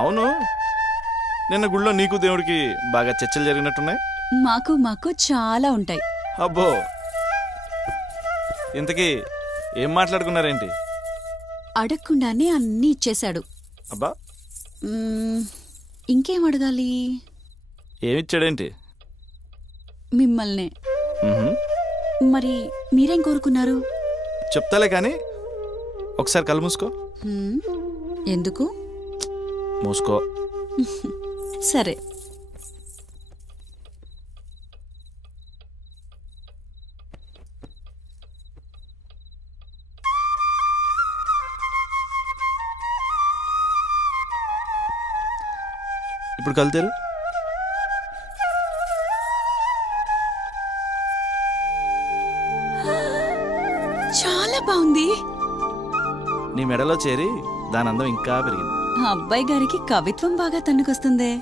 అవును, నిన్న గుళ్ళో నీకు దేవుడికి బాగా చర్చలు జరిగినట్టున్నాయి. మాకు చాలా ఉంటాయి. అబ్బో, ఇంతకీ ఏం మాట్లాడుకున్నారేంటి? అడగకుండానే అన్నీ ఇచ్చేశాడు. అబ్బా, ఇంకేం అడగాలి? ఏమిచ్చాడేంటి? మిమ్మల్నే. మరి మీరేం కోరుకున్నారు? చెప్తాలే కానీ ఒకసారి కళ్ళు మూసుకో. ఎందుకు? మూసుకో. సరే. ఇప్పుడు కళ్ళు తెరు. చాలా బాగుంది. నీ మెడలో చేరి దాని అందం ఇంకా పెరిగింది. అబ్బాయి గారికి కవిత్వం బాగా తన్నుకొస్తుందే.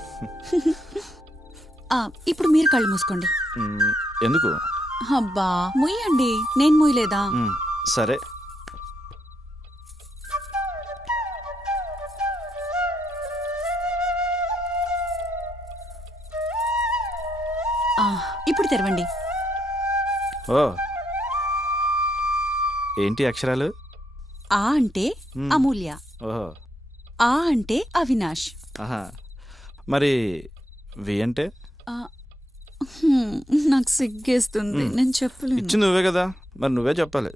ఇప్పుడు మీరు కళ్ళు మూసుకోండి. ఎందుకు? అబ్బా, ముయ్యండి. నేను ముయ్యలేదా? సరే. ఇప్పుడు తెరవండి. ఓ, ఏంటి అక్షరాలు? ఆ అంటే అమూల్య. ఓహో. ఆ అంటే అవినాష్. ఆహా. మరి వి అంటే? నాకు సిగ్గేస్తుంది, నేను చెప్పలేను. ఇచ్చి నువ్వే కదా, మరి నువ్వే చెప్పాలి.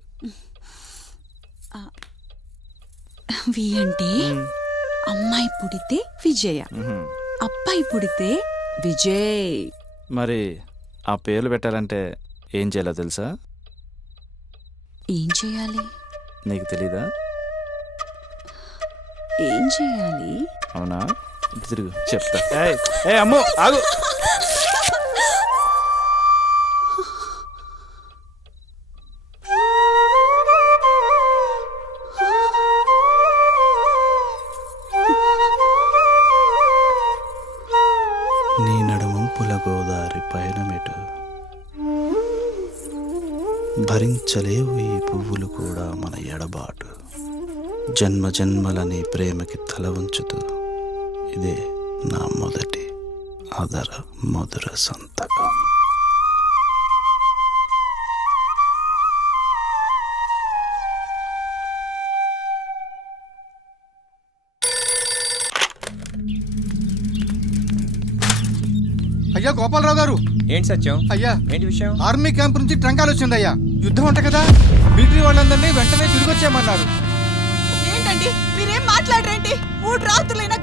వి అంటే అమ్మాయి పుడితే విజయ, అబ్బాయి పుడితే విజయ్. మరి ఆ పేర్లు పెట్టాలంటే ఏం చేయాలో తెలుసా? ఏం చేయాలి? నీకు తెలీదా? ఏం చేయాలి? అవునా, ఇటు తిరుగు చెప్తా. ఏ అమ్మో, ఆగు. నీ నడుమంపుల గోదారి పయనమెటు, భరించలేవు ఈ పువ్వులు కూడా మన ఎడబాటు. జన్మ జన్మలని ప్రేమకి తల ఉంచుతూ, ఇదే నా మొదటి ఆదర మధుర సంతకం. అయ్యా గోపాలరావు గారు. ఏంటి సత్యం? అయ్యా, ఏంటి విషయం? ఆర్మీ క్యాంప్ నుంచి ట్రంకాలు వచ్చిందయ్యా. యుద్ధం అంట కదా, మిలిటరీ వాళ్ళందరినీ వెంటనే తిరిగి వచ్చేయమన్నారు. ఏంటండి మీరేం మాట్లాడరేంటి? 3 రాత్రులైనా